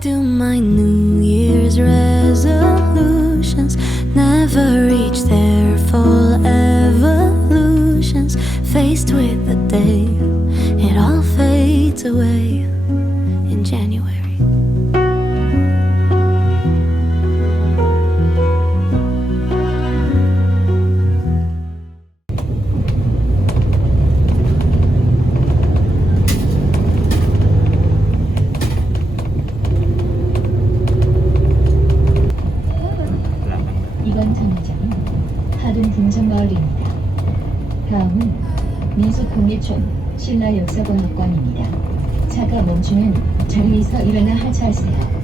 do my New Year's resolutions, never reach their full evolutions. Faced with the day, it all fades away in January. 이번 정류장은 하등궁정마을입니다. 다음은 민속국립촌 신라역사관학관입니다. 차가 멈추면 자리에서 일어나 하차하세요.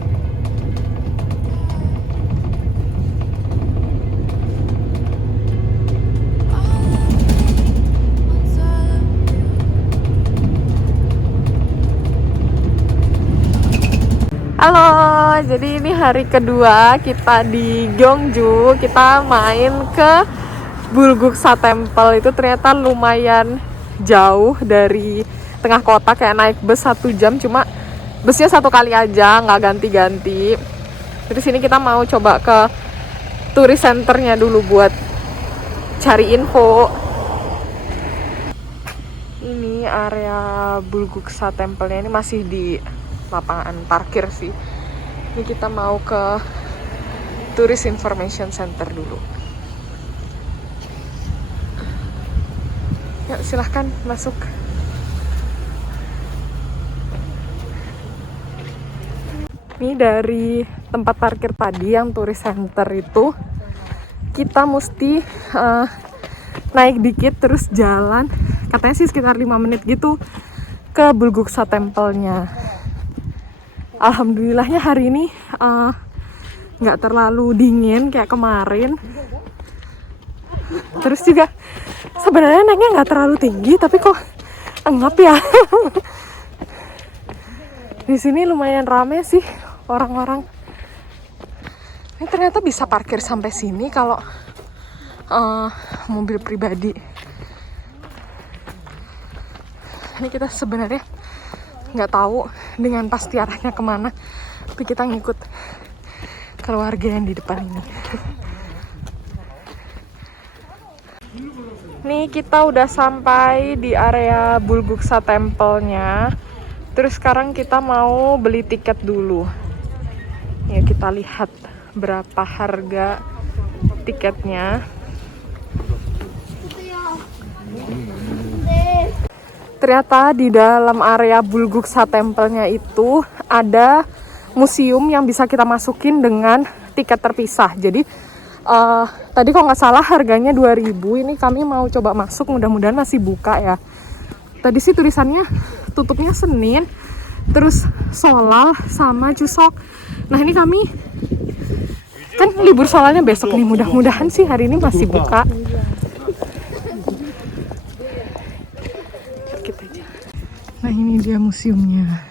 Halo, jadi ini hari kedua kita di Gyeongju. Kita main ke Bulguksa Temple. Itu ternyata lumayan jauh dari tengah kota, kayak naik bus 1 jam. Cuma busnya 1 kali aja, nggak ganti-ganti. Terus ini kita mau coba ke tourist centernya dulu buat cari info. Ini area Bulguksa Temple-nya, ini masih di lapangan parkir sih. Ini kita mau ke Tourist Information Center dulu. Yuk, silahkan masuk. Ini dari tempat parkir tadi yang Tourist Center itu, kita mesti naik dikit terus jalan. Katanya sih sekitar 5 menit gitu ke Bulguksa Temple-nya. Alhamdulillahnya hari ini nggak terlalu dingin kayak kemarin. Terus juga sebenarnya naiknya nggak terlalu tinggi, tapi kok engap ya. Di sini lumayan rame sih orang-orang. Ini ternyata bisa parkir sampai sini kalau mobil pribadi. Ini kita sebenarnya nggak tahu dengan pasti arahnya kemana, tapi kita ngikut keluarga yang di depan ini. Nih kita udah sampai di area Bulguksa Temple-nya. Terus sekarang kita mau beli tiket dulu. Ya, kita lihat berapa harga tiketnya. Ternyata di dalam area Bulguksa Temple-nya itu ada museum yang bisa kita masukin dengan tiket terpisah. Jadi tadi kalau nggak salah harganya 2.000. Ini kami mau coba masuk, mudah-mudahan masih buka ya. Tadi sih tulisannya tutupnya Senin, terus Solal sama Chuseok. Nah ini kami kan libur Solalnya besok nih, mudah-mudahan sih hari ini masih buka. Nah ini dia museumnya.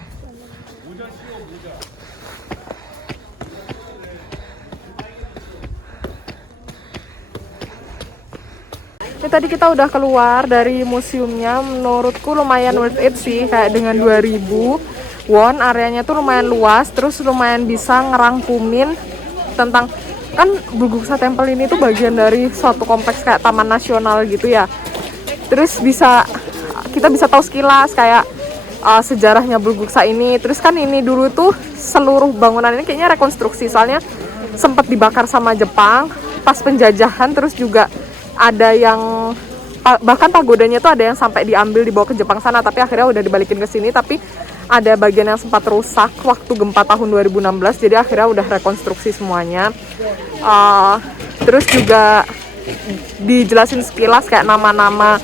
Ini tadi kita udah keluar dari museumnya. Menurutku lumayan worth it sih, kayak dengan 2.000 won areanya tuh lumayan luas. Terus lumayan bisa ngerangkumin tentang, kan Bulguksa Temple ini tuh bagian dari suatu kompleks kayak taman nasional gitu ya. Terus kita bisa tahu sekilas kayak sejarahnya Bulguksa ini. Terus kan ini dulu tuh seluruh bangunan ini kayaknya rekonstruksi, soalnya sempat dibakar sama Jepang pas penjajahan. Terus juga ada yang bahkan pagodanya tuh ada yang sampai diambil dibawa ke Jepang sana, tapi akhirnya udah dibalikin ke sini. Tapi ada bagian yang sempat rusak waktu gempa tahun 2016, jadi akhirnya udah rekonstruksi semuanya. Terus juga dijelasin sekilas kayak nama-nama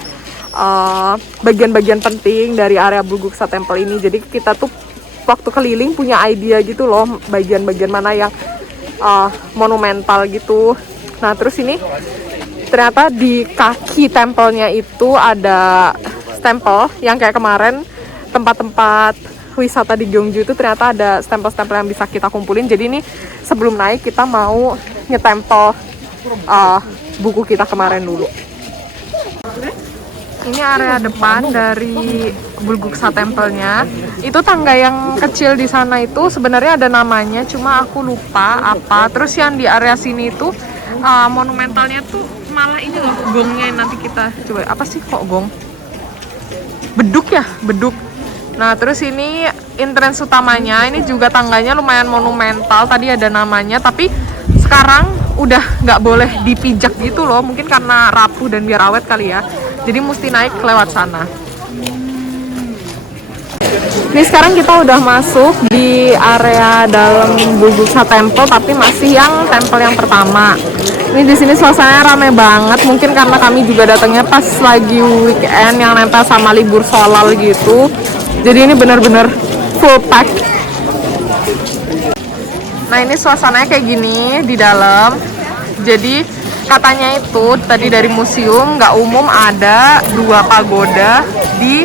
bagian-bagian penting dari area Bulguksa Temple ini. Jadi kita tuh waktu keliling punya idea gitu loh, bagian-bagian mana yang monumental gitu. Nah terus ini ternyata di kaki tempelnya itu ada stempel yang kayak kemarin tempat-tempat wisata di Gyeongju itu ternyata ada stempel-stempel yang bisa kita kumpulin. Jadi ini sebelum naik kita mau nyetempel buku kita kemarin dulu. Ini area depan dari Bulguksa Temple-nya. Itu tangga yang kecil di sana itu sebenarnya ada namanya, cuma aku lupa apa. Terus yang di area sini itu monumentalnya tuh malah ini loh gongnya. Nanti kita coba, apa sih kok gong? Beduk ya, beduk. Nah terus ini entrance utamanya, ini juga tangganya lumayan monumental. Tadi ada namanya, tapi sekarang udah nggak boleh dipijak gitu loh. Mungkin karena rapuh dan biar awet kali ya. Jadi mesti naik lewat sana. Ini sekarang kita udah masuk di area dalam Bulguksa Temple, tapi masih yang temple yang pertama. Ini di sini suasananya rame banget, mungkin karena kami juga datangnya pas lagi weekend yang nempel sama libur sholal gitu. Jadi ini bener-bener full pack. Nah ini suasananya kayak gini di dalam. Jadi katanya itu tadi dari museum nggak umum ada 2 pagoda di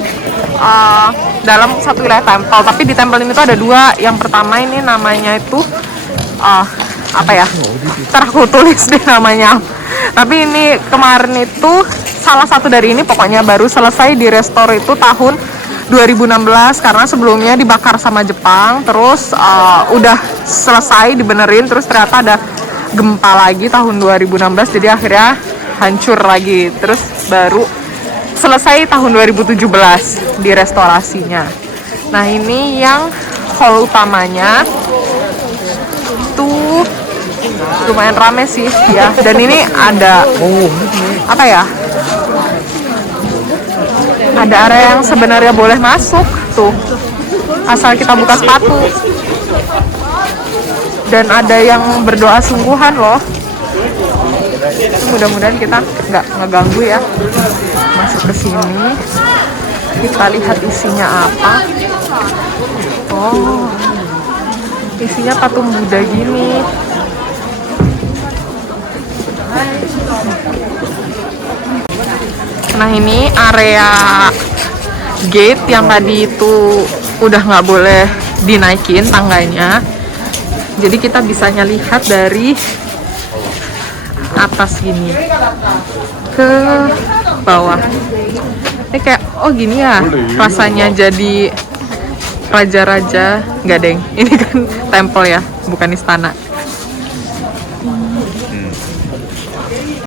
dalam satu wilayah temple, tapi di temple ini tuh ada 2. Yang pertama ini namanya itu apa ya, ntar aku tulis deh namanya. Tapi ini kemarin itu salah satu dari ini pokoknya baru selesai di restore itu tahun 2016 karena sebelumnya dibakar sama Jepang. Terus udah selesai dibenerin, terus ternyata ada gempa lagi tahun 2016, jadi akhirnya hancur lagi. Terus baru selesai tahun 2017 di restorasinya. Nah ini yang hall utamanya tuh lumayan rame sih ya. Dan ini ada apa ya, ada area yang sebenarnya boleh masuk tuh asal kita buka sepatu. Dan ada yang berdoa sungguhan loh. Mudah-mudahan kita nggak ngeganggu ya. Masuk ke sini, kita lihat isinya apa. Oh, isinya patung Buddha gini. Nah ini area gate yang tadi itu udah nggak boleh dinaikin tangganya. Jadi kita bisanya lihat dari atas gini ke bawah. Ini kayak, oh gini ya rasanya jadi raja-raja. Nggak deng, ini kan temple ya, bukan istana.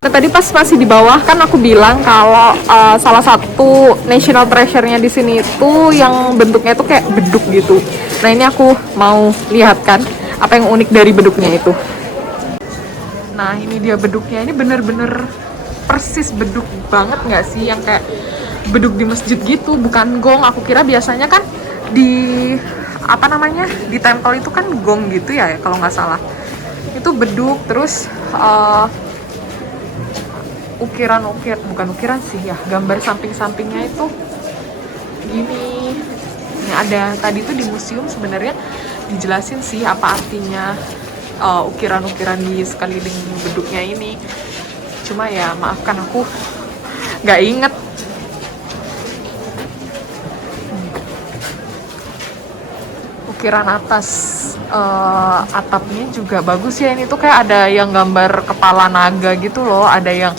Nah, tadi pas masih di bawah kan aku bilang kalau salah satu national treasure-nya di sini itu yang bentuknya itu kayak beduk gitu. Nah ini aku mau lihat kan apa yang unik dari beduknya itu. Nah ini dia beduknya, ini bener-bener persis beduk banget nggak sih, yang kayak beduk di masjid gitu, bukan gong. Aku kira biasanya kan di apa namanya di temple itu kan gong gitu ya kalau nggak salah. Itu beduk, terus bukan ukiran sih ya, gambar samping-sampingnya itu gini. Ini ada tadi tuh di museum sebenarnya dijelasin sih apa artinya ukiran-ukiran di sekeliling beduknya ini. Cuma ya maafkan aku nggak inget. Ukiran atas atapnya juga bagus ya. Ini tuh kayak ada yang gambar kepala naga gitu loh, ada yang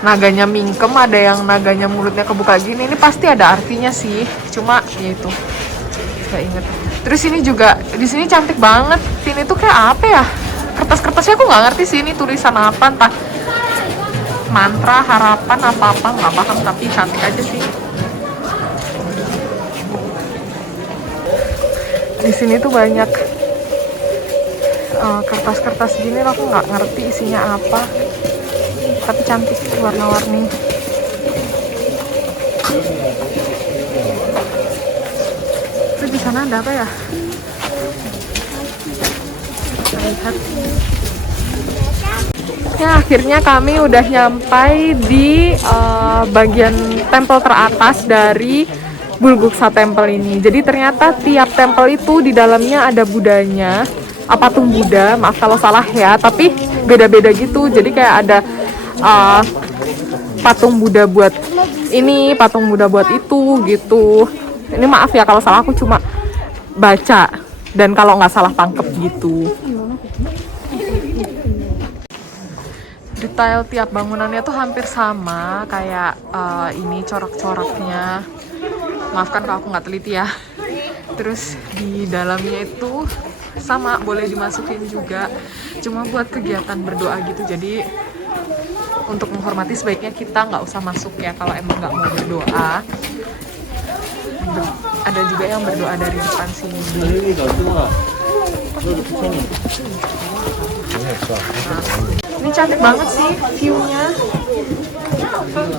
naganya mingkem, ada yang naganya mulutnya kebuka gini. Ini pasti ada artinya sih, cuma ya itu nggak inget. Terus ini juga di sini cantik banget. Sini tuh kayak apa ya? Kertas-kertasnya aku nggak ngerti sih ini tulisan apa, entah mantra, harapan, apa-apa nggak paham, tapi cantik aja sih. Di sini tuh banyak kertas-kertas gini, aku nggak ngerti isinya apa, tapi cantik, warna-warni. Terus di sana ada apa ya? Kita lihat. Ya akhirnya kami udah nyampai di bagian temple teratas dari Bulguksa Temple ini. Jadi ternyata tiap temple itu di dalamnya ada Budanya, patung Buddha, maaf kalau salah ya, tapi beda-beda gitu. Jadi kayak ada patung Buddha buat ini, patung Buddha buat itu gitu. Ini maaf ya kalau salah, aku cuma baca dan kalau nggak salah tangkep gitu. detail tiap bangunannya tuh hampir sama kayak ini corak-coraknya. Maafkan kalau aku nggak teliti ya. Terus di dalamnya itu sama, boleh dimasukin juga, cuma buat kegiatan berdoa gitu. Jadi untuk menghormati sebaiknya kita nggak usah masuk ya kalau emang nggak mau berdoa. Ada juga yang berdoa dari depan sini. Ini cantik banget sih view-nya.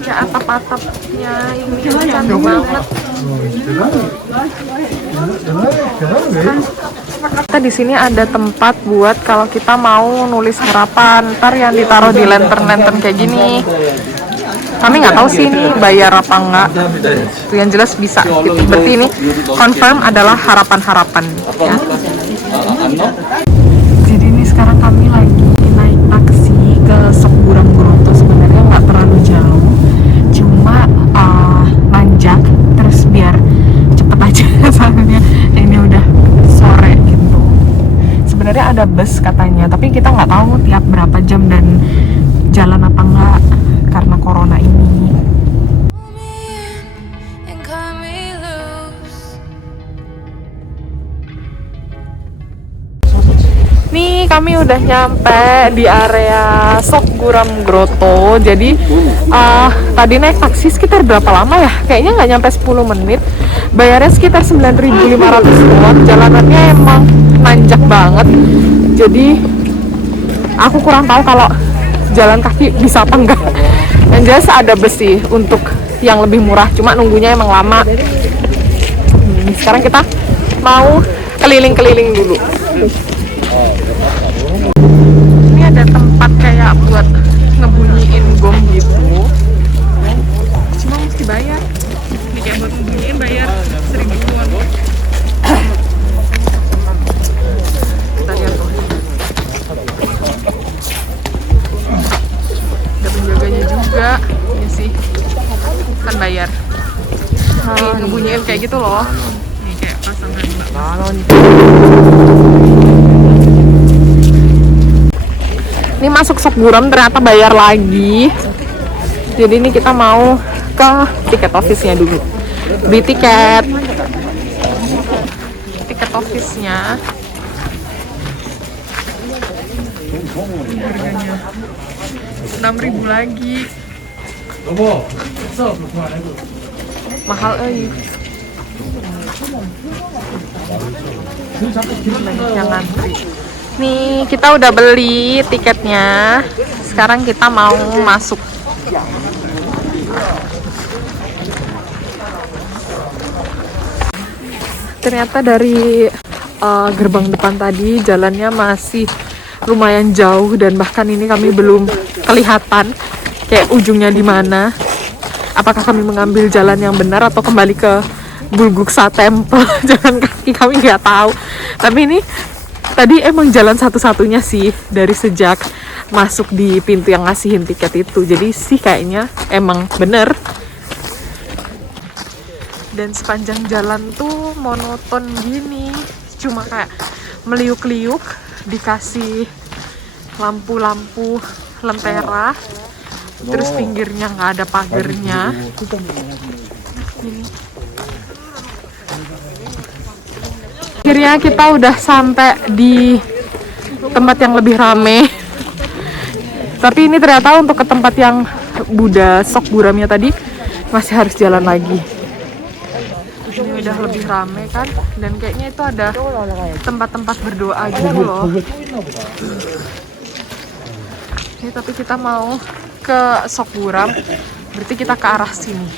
Kayak atap-atapnya ini cantik banget. Kita di sini ada tempat buat kalau kita mau nulis harapan, ntar yang ditaruh di lantern-lantern kayak gini. Kami nggak tahu sih ini bayar apa enggak. Yang jelas bisa. Gitu. Berarti ini confirm adalah harapan-harapan. Ya. Jadi ini sekarang kami lagi naik taksi ke Sokburam Groto. Sebenarnya nggak terlalu jauh, cuma nanjak. Terus biar cepet aja soalnya ini udah sore gitu. Sebenarnya ada bus katanya, tapi kita nggak tahu tiap berapa jam dan jalan apa enggak karena corona ini. Nih kami udah nyampe di area Sokburam Groto. Jadi tadi naik taksi sekitar berapa lama ya? Kayaknya nggak nyampe 10 menit. Bayarnya sekitar 9.500 won. Jalanannya emang nanjak banget. Jadi aku kurang tahu kalau jalan kaki bisa apa enggak. Yang jelas ada bus sih untuk yang lebih murah. Cuma nunggunya emang lama. Sekarang kita mau keliling-keliling dulu. Ini ada tempat kayak buat ngebunyiin gong gitu, cuma mesti bayar. Ini kayak buat ngebunyiin bayar 1.000 won. Kita lihat tuh, ada penjaganya juga. Ini sih kan bayar. Nih ngebunyiin kayak gitu loh. Ini kayak pasangan balon. Ini masuk Sokburam ternyata bayar lagi. Jadi ini kita mau ke tiket office-nya dulu. Beli tiket. Tiket office-nya. Harganya 6.000 lagi. Mahal banyak yang ngantri. Nih kita udah beli tiketnya. Sekarang kita mau masuk. Ternyata dari gerbang depan tadi jalannya masih lumayan jauh dan bahkan ini kami belum kelihatan kayak ujungnya di mana. Apakah kami mengambil jalan yang benar atau kembali ke Bulguksa Temple? Jalan kaki kami nggak tahu. Tapi ini tadi emang jalan satu-satunya sih dari sejak masuk di pintu yang ngasihin tiket itu. Jadi sih kayaknya emang bener. Dan sepanjang jalan tuh monoton gini. Cuma kayak meliuk-liuk, dikasih lampu-lampu lentera. Terus pinggirnya nggak ada pagernya. Ini. Akhirnya kita udah sampai di tempat yang lebih rame. Tapi ini ternyata untuk ke tempat yang Buddha Sokburamnya tadi masih harus jalan lagi. Ini udah lebih rame kan, dan kayaknya itu ada tempat-tempat berdoa gitu loh. Ini tapi kita mau ke Sokburam, berarti kita ke arah sini.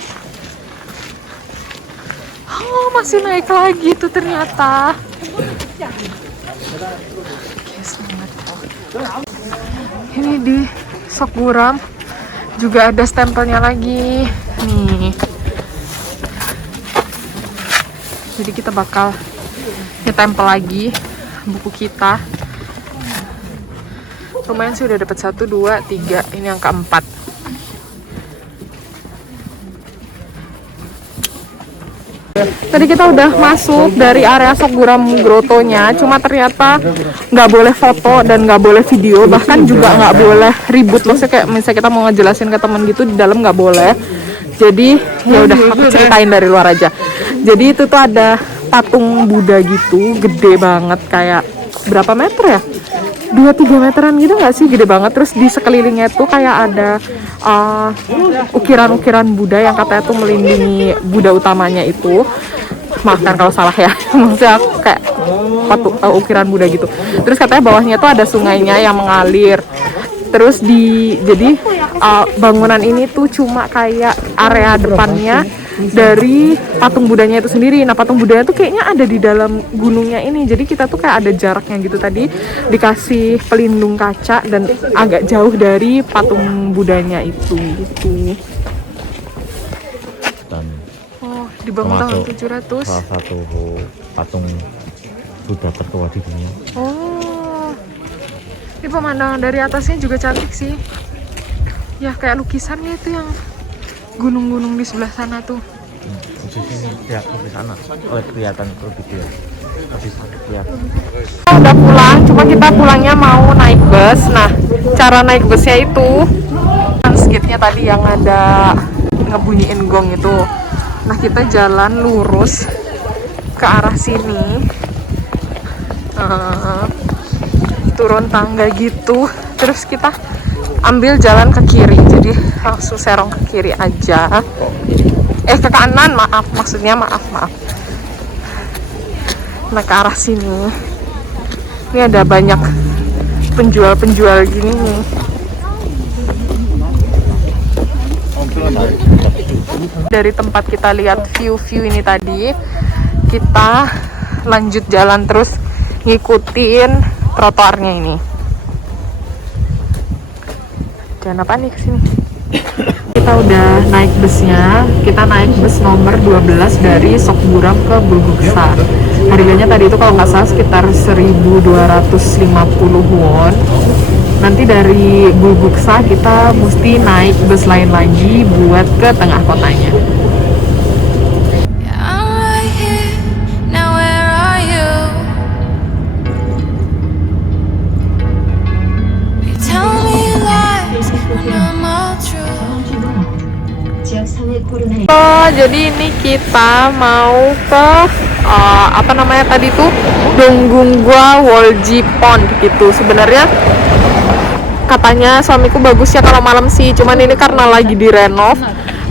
Oh, masih naik lagi tuh ternyata. Oke, semangat. Ini di Sokburam juga ada stempelnya lagi. Nih. Jadi kita bakal nyetempel lagi buku kita. Lumayan sih udah dapat 1, 2, 3. Ini yang keempat. Tadi kita udah masuk dari area Sokguram Grottonya, cuma ternyata nggak boleh foto dan nggak boleh video, bahkan juga nggak boleh ribut. Maksudnya kayak misalnya kita mau ngejelasin ke teman gitu di dalam nggak boleh. Jadi ya udah aku ceritain dari luar aja. Jadi itu tuh ada patung Buddha gitu, gede banget, kayak berapa meter ya? 2-3 meteran gitu nggak sih, gede banget. Terus di sekelilingnya tuh kayak ada ukiran-ukiran Buddha yang katanya tuh melindungi Buddha utamanya itu. Maafkan kalau salah ya, maksudnya kayak ukiran Buddha gitu. Terus katanya bawahnya tuh ada sungainya yang mengalir. Terus jadi bangunan ini tuh cuma kayak area depannya dari patung Budanya itu sendiri. Nah, patung Budanya tuh kayaknya ada di dalam gunungnya ini. Jadi kita tuh kayak ada jaraknya gitu, tadi dikasih pelindung kaca dan agak jauh dari patung Budanya itu gitu. Dan Dibangun tahun 700. salah satu patung Buddha tertua di dunia. Ini pemandangan dari atasnya juga cantik sih. Ya kayak lukisan gitu yang gunung-gunung di sebelah sana tuh. Di sini ya di sana. Oh, kelihatan tuh gitu ya. Di sana kelihatan. Kita udah pulang, cuma kita pulangnya mau naik bus. Nah, cara naik busnya itu gate-nya tadi yang ada ngebunyiin gong itu. Nah, kita jalan lurus ke arah sini. Turun tangga gitu, terus kita ambil jalan ke kiri, jadi langsung serong ke kiri aja, ke kanan, maaf. Nah, ke arah sini ini ada banyak penjual gini nih. Dari tempat kita lihat view ini tadi, kita lanjut jalan terus ngikutin trotoarnya ini. Jangan apa nih kesini. Kita udah naik busnya. Kita naik bus nomor 12 dari Sokguram ke Bulguksa. Harganya tadi itu kalau nggak salah sekitar 1.250 won. Nanti dari Bulguksa kita mesti naik bus lain lagi buat ke tengah kotanya. Jadi ini kita mau ke tadi tuh Donggungwa Wolji Pond gitu. Sebenarnya katanya suamiku bagus ya kalau malam sih, cuman ini karena lagi direnov,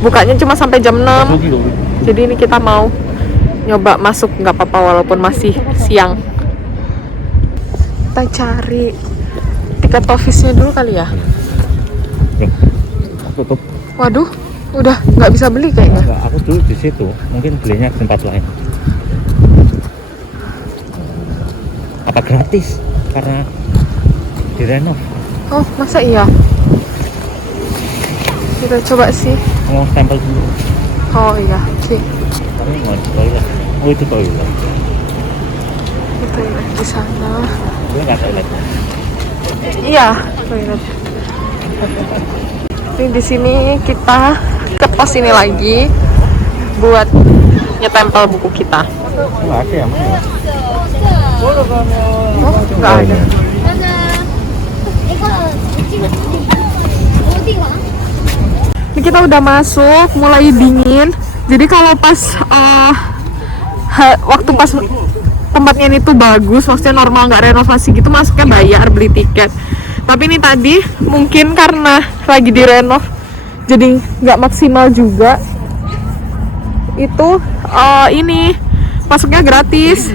bukanya cuma sampai jam 6. Jadi ini kita mau nyoba masuk, nggak apa-apa walaupun masih siang. Kita cari tiket office-nya dulu kali ya. Tutup. Waduh, udah nggak bisa beli kayaknya. Aku dulu di situ, mungkin belinya di tempat lain. Apa gratis? Karena direnov. Oh, masa iya? Kita coba sih. Mau stempel dulu. Oh iya, oke. Kami mau di toilet. Oh, itu toilet. Itu toilet di sana. Ini nggak toilet. Iya, toilet. Ini di sini kita ke pos ini lagi buat nyetempel buku kita. Nggak ada ya, mana? Oh, nggak ada. Ini kita udah masuk, mulai dingin. Jadi kalau pas waktu pas tempatnya ini tuh bagus, maksudnya normal, nggak renovasi gitu, masuknya bayar, beli tiket. Tapi ini tadi mungkin karena lagi direnov, jadi nggak maksimal juga. Itu ini masuknya gratis.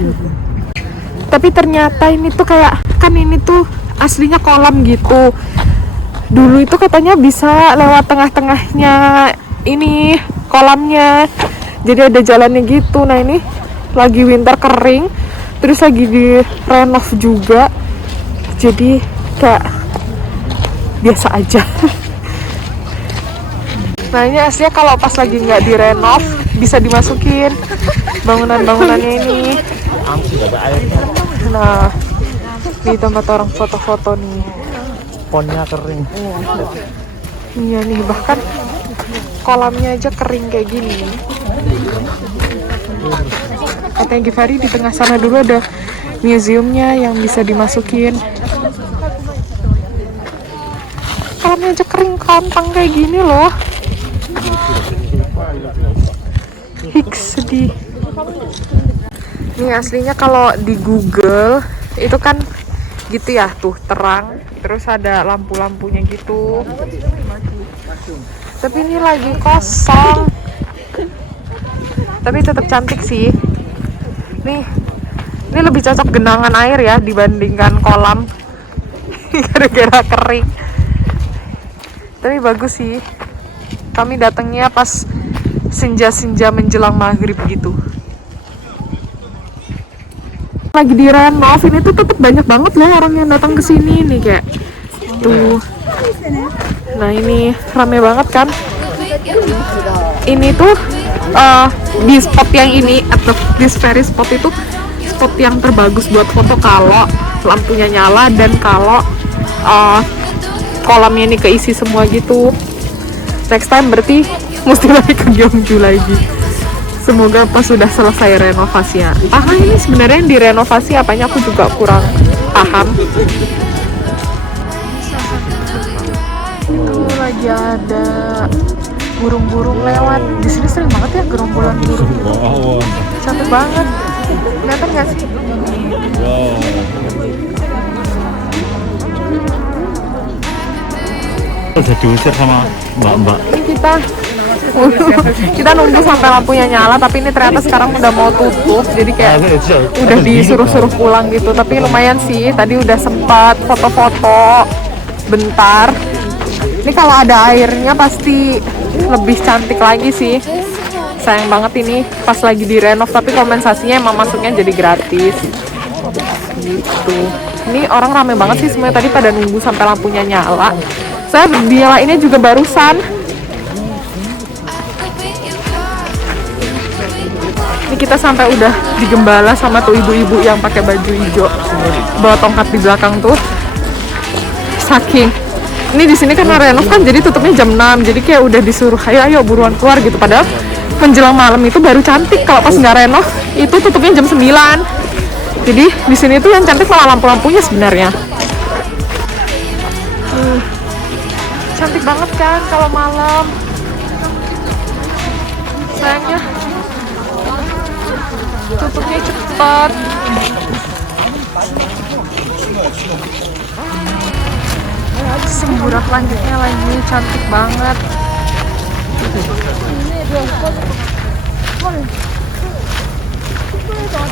Tapi ternyata ini tuh kayak, kan ini tuh aslinya kolam gitu. Dulu itu katanya bisa lewat tengah-tengahnya ini kolamnya. Jadi ada jalannya gitu. Nah ini lagi winter kering, terus lagi direnov juga. Jadi kayak biasa aja. Nah ini aslinya kalau pas lagi nggak direnov bisa dimasukin bangunan-bangunannya ini. Nah, di tempat orang foto-foto nih. Ponnya kering. Iya nih, bahkan kolamnya aja kering kayak gini. Katanya Givari di tengah sana dulu ada museumnya yang bisa dimasukin. Kolamnya aja kering kantang kayak gini loh. Hiks, sedih. Ini aslinya kalau di Google itu kan gitu ya, tuh terang, terus ada lampu-lampunya gitu. Tapi ini lagi kosong. Tapi tetap cantik sih. Nih, ini lebih cocok genangan air ya dibandingkan kolam. Gara-gara kering. Tapi bagus sih. Kami datangnya pas senja-senja menjelang maghrib gitu. Lagi direnov, ini tuh tetap banyak banget loh orang yang datang ke sini nih kayak tuh. Nah ini rame banget kan. Ini tuh di spot yang ini atau di ferry spot itu spot yang terbagus buat foto kalau lampunya nyala dan kalau kolamnya ini keisi semua gitu. Next time berarti mesti balik ke Gyeongju lagi. Semoga pas sudah selesai renovasinya. Entah ini sebenarnya yang direnovasi apanya aku juga kurang paham. Itu lagi ada burung-burung lewat. Di sini sering banget ya gerombolan burung. Wow. Cantik banget. Kelihatan nggak sih? Wow. Udah diusir sama mbak-mbak. Ini kita nunggu sampai lampunya nyala, tapi ini ternyata sekarang udah mau tutup, jadi kayak udah disuruh-suruh pulang gitu. Tapi lumayan sih, tadi udah sempat foto-foto bentar. Ini kalau ada airnya pasti lebih cantik lagi sih. Sayang banget ini pas lagi direnov, tapi kompensasinya emang masuknya jadi gratis gitu. Ini orang rame banget sih semuanya, tadi pada nunggu sampai lampunya nyala. Saya dinyalainnya juga barusan. Ini kita sampai udah digembala sama tuh ibu-ibu yang pakai baju hijau, bawa tongkat di belakang tuh. Saking ini di sini kan renov kan, jadi tutupnya jam 6, jadi kayak udah disuruh ayo buruan keluar gitu. Padahal menjelang malam itu baru cantik, kalau pas nggak renov itu tutupnya jam 9. Jadi di sini tuh yang cantik malah lampu-lampunya sebenarnya. Cantik banget kan kalau malam. Sayangnya tutupnya cepat. Semburat langitnya lagi cantik banget.